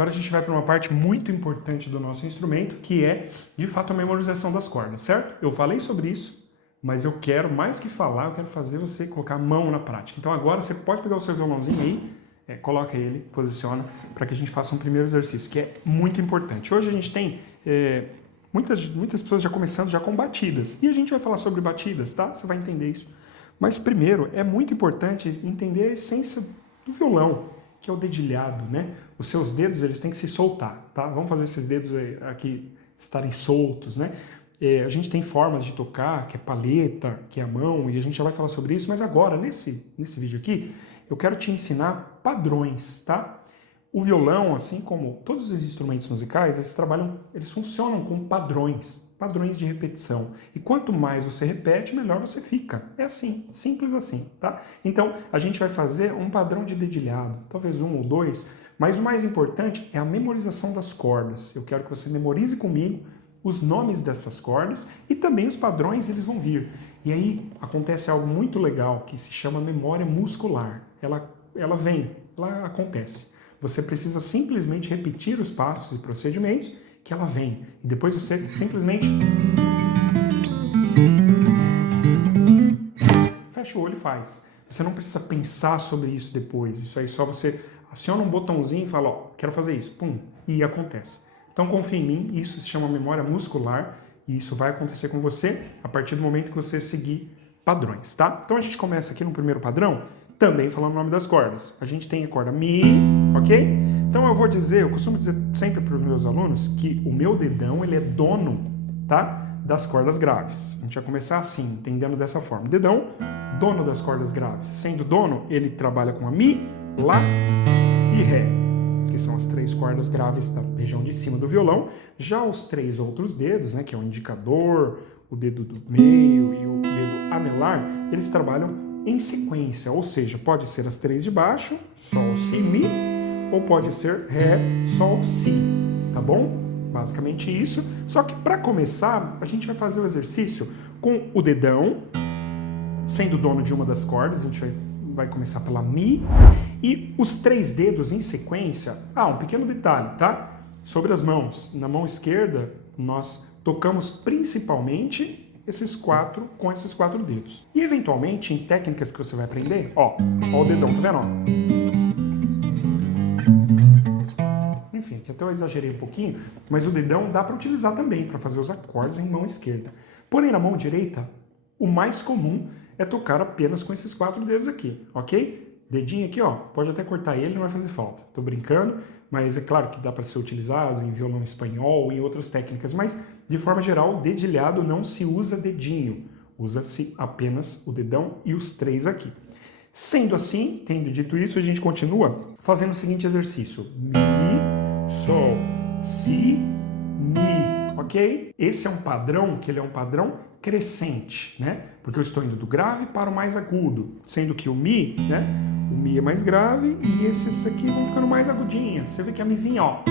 Agora a gente vai para uma parte muito importante do nosso instrumento, que é, de fato, a memorização das cordas, certo? Eu falei sobre isso, mas eu quero, mais que falar, eu quero fazer você colocar a mão na prática. Então agora você pode pegar o seu violãozinho aí, coloca ele, posiciona, para que a gente faça um primeiro exercício, que é muito importante. Hoje a gente tem muitas pessoas já começando já com batidas, e a gente vai falar sobre batidas, tá? Você vai entender isso. Mas primeiro, é muito importante entender a essência do violão, que é o dedilhado, né? Os seus dedos, eles têm que se soltar, tá? Vamos fazer esses dedos aqui estarem soltos, né? A gente tem formas de tocar, que é palheta, que é a mão, e a gente já vai falar sobre isso, mas agora, nesse vídeo aqui, eu quero te ensinar padrões, tá? O violão, assim como todos os instrumentos musicais, eles funcionam com padrões de repetição. E quanto mais você repete, melhor você fica. É assim, simples assim, tá? Então, a gente vai fazer um padrão de dedilhado, talvez um ou dois, mas o mais importante é a memorização das cordas. Eu quero que você memorize comigo os nomes dessas cordas e também os padrões, eles vão vir. E aí acontece algo muito legal que se chama memória muscular. Ela acontece. Você precisa simplesmente repetir os passos e procedimentos que ela vem. E depois você simplesmente fecha o olho e faz. Você não precisa pensar sobre isso depois. Isso aí só você aciona um botãozinho e fala, ó, quero fazer isso. Pum, e acontece. Então confia em mim, isso se chama memória muscular e isso vai acontecer com você a partir do momento que você seguir padrões, tá? Então a gente começa aqui no primeiro padrão, também falando o nome das cordas. A gente tem a corda Mi, ok? Então eu costumo dizer sempre para os meus alunos que o meu dedão, ele é dono, tá? Das cordas graves. A gente vai começar assim, entendendo dessa forma. Dedão, dono das cordas graves. Sendo dono, ele trabalha com a Mi, Lá e Ré, que são as 3 cordas graves da região de cima do violão. Já os 3 outros dedos, né, que é o indicador, o dedo do meio e o dedo anelar, eles trabalham em sequência, ou seja, pode ser as 3 de baixo, Sol, Si, Mi, ou pode ser Ré, Sol, Si, tá bom? Basicamente isso. Só que para começar, a gente vai fazer o exercício com o dedão, sendo dono de uma das cordas, a gente vai começar pela Mi, e os 3 dedos em sequência. Um pequeno detalhe, tá? Sobre as mãos. Na mão esquerda, nós tocamos principalmente com esses 4 dedos. E eventualmente, em técnicas que você vai aprender, ó o dedão, tá vendo? Enfim, aqui até eu exagerei um pouquinho, mas o dedão dá para utilizar também para fazer os acordes em mão esquerda. Porém, na mão direita, o mais comum é tocar apenas com esses 4 dedos aqui, ok? Dedinho aqui, ó, pode até cortar ele, não vai fazer falta. Tô brincando, mas é claro que dá para ser utilizado em violão espanhol e em outras técnicas, mas de forma geral, dedilhado não se usa dedinho, usa-se apenas o dedão e os 3 aqui. Sendo assim, tendo dito isso, a gente continua fazendo o seguinte exercício: Mi, Sol, Si, Mi, ok? Esse é um padrão, que ele é um padrão crescente, né? Porque eu estou indo do grave para o mais agudo, sendo que o Mi, né? O Mi é mais grave e esses aqui vão ficando mais agudinhas. Você vê que a Mizinha, ó.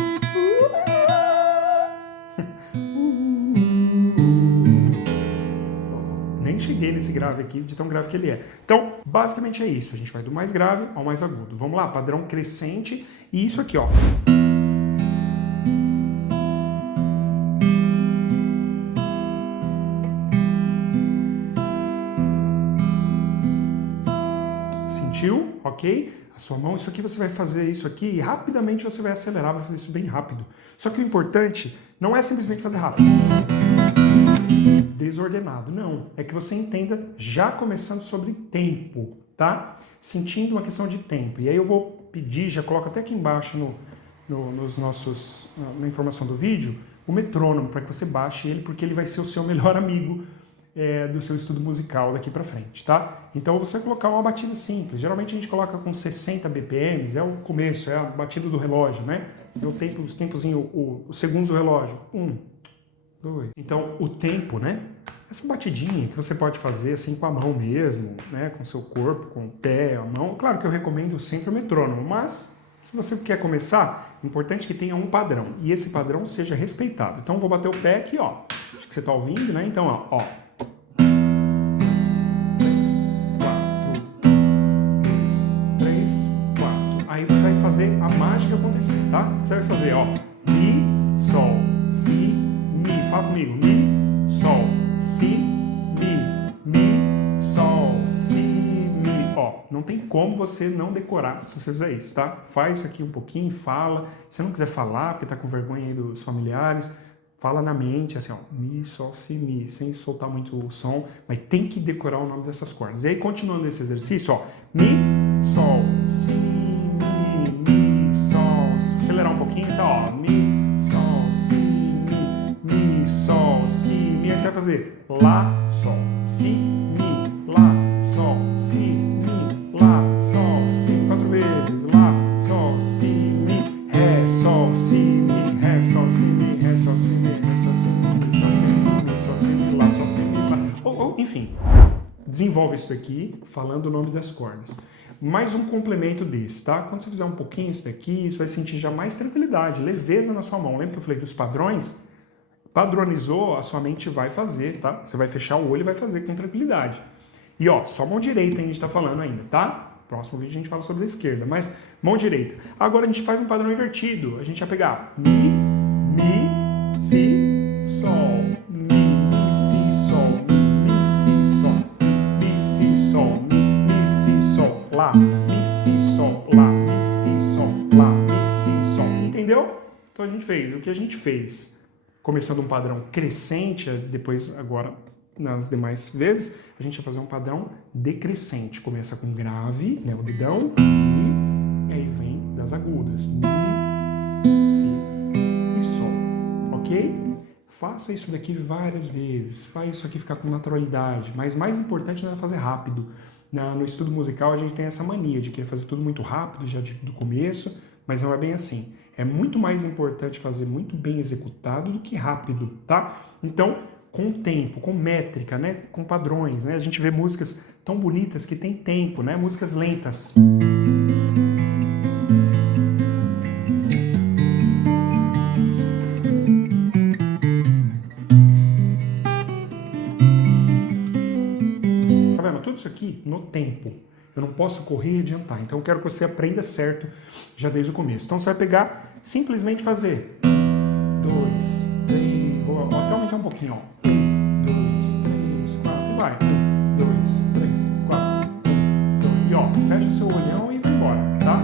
Nem cheguei nesse grave aqui, de tão grave que ele é. Então, basicamente é isso. A gente vai do mais grave ao mais agudo. Vamos lá, padrão crescente. E isso aqui, ó. Sentiu? Ok? A sua mão, isso aqui você vai fazer isso aqui e rapidamente você vai acelerar, vai fazer isso bem rápido. Só que o importante não é simplesmente fazer rápido, desordenado, não. É que você entenda já começando sobre tempo, tá? Sentindo uma questão de tempo. E aí eu vou pedir, já coloco até aqui embaixo na informação do vídeo, o metrônomo, para que você baixe ele, porque ele vai ser o seu melhor amigo do seu estudo musical daqui para frente, tá? Então você vai colocar uma batida simples. Geralmente a gente coloca com 60 BPMs, é o começo, é a batida do relógio, né? Então os tempozinho, os segundos do relógio. 1, 2. Então o tempo, né? Essa batidinha que você pode fazer assim com a mão mesmo, né? Com o seu corpo, com o pé, a mão. Claro que eu recomendo sempre o metrônomo, mas se você quer começar, é importante que tenha um padrão e esse padrão seja respeitado. Então eu vou bater o pé aqui, ó. Acho que você tá ouvindo, né? Então, ó. 3, 4. Aí você vai fazer a mágica acontecer, tá? O que você vai fazer? não tem como você não decorar se você fizer isso, tá? Faz isso aqui um pouquinho, fala. Se não quiser falar, porque tá com vergonha aí dos familiares, fala na mente, assim, ó, mi, sol, si, mi, sem soltar muito o som, mas tem que decorar o nome dessas cordas. E aí, continuando esse exercício, ó, mi, sol, si, mi, sol. Se acelerar um pouquinho, tá, ó, mi, sol, si, mi, sol, si, mi. Aí você vai fazer lá, sol, si, mi, lá, sol, si, mi, lá, sol, si. 4 vezes, lá, sol, si, mi, ré, sol, si, mi, ré, sol, si, mi, ré, sol, si, mi, ré, sol, si, mi, sol, si, mi, sol, si, mi, lá, sol, si, mi, lá. Enfim, desenvolve isso daqui falando o nome das cordas. Mais um complemento desse, tá? Quando você fizer um pouquinho isso daqui, você vai sentir já mais tranquilidade, leveza na sua mão. Lembra que eu falei dos padrões? Padronizou, a sua mente vai fazer, tá? Você vai fechar o olho e vai fazer com tranquilidade. E ó, só mão direita a gente tá falando ainda, tá? Próximo vídeo a gente fala sobre a esquerda, mas mão direita. Agora a gente faz um padrão invertido. A gente vai pegar mi, si, sol, mi, si, sol, mi, si, sol, mi, si, sol, mi, si, sol, lá, mi, si, sol, lá, mi, si, sol, lá, mi, si, sol. Entendeu? Então a gente fez o que a gente fez. Começando um padrão crescente, depois agora nas demais vezes, a gente vai fazer um padrão decrescente. Começa com grave, né, o dedão, mi, e aí vem das agudas, mi, si e sol, ok? Faça isso daqui várias vezes, faz isso aqui ficar com naturalidade, mas mais importante não é fazer rápido. No estudo musical a gente tem essa mania de querer fazer tudo muito rápido, já do começo, mas não é bem assim. É muito mais importante fazer muito bem executado do que rápido, tá? Então, com tempo, com métrica, né? Com padrões, né? A gente vê músicas tão bonitas que tem tempo, né? Músicas lentas. Tá vendo? Tudo isso aqui no tempo. Eu não posso correr e adiantar. Então eu quero que você aprenda certo já desde o começo. Então você vai pegar, simplesmente fazer 2, 3, vou até aumentar um pouquinho, ó. 1, 2, 3, 4 e vai. 1, 2, 3, 4, 1, 2. E ó, fecha seu olhão e vai embora, tá?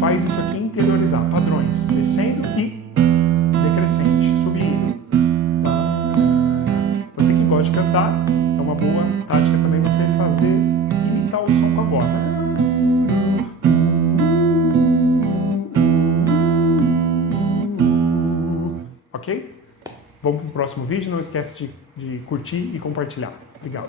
Faz isso aqui interiorizar. Padrões. Descendo e decrescente. Subindo. Você que gosta de cantar, é uma boa tática também você fazer imitar o som com a voz. Ok? Vamos para o próximo vídeo. Não esquece de curtir e compartilhar. Obrigado.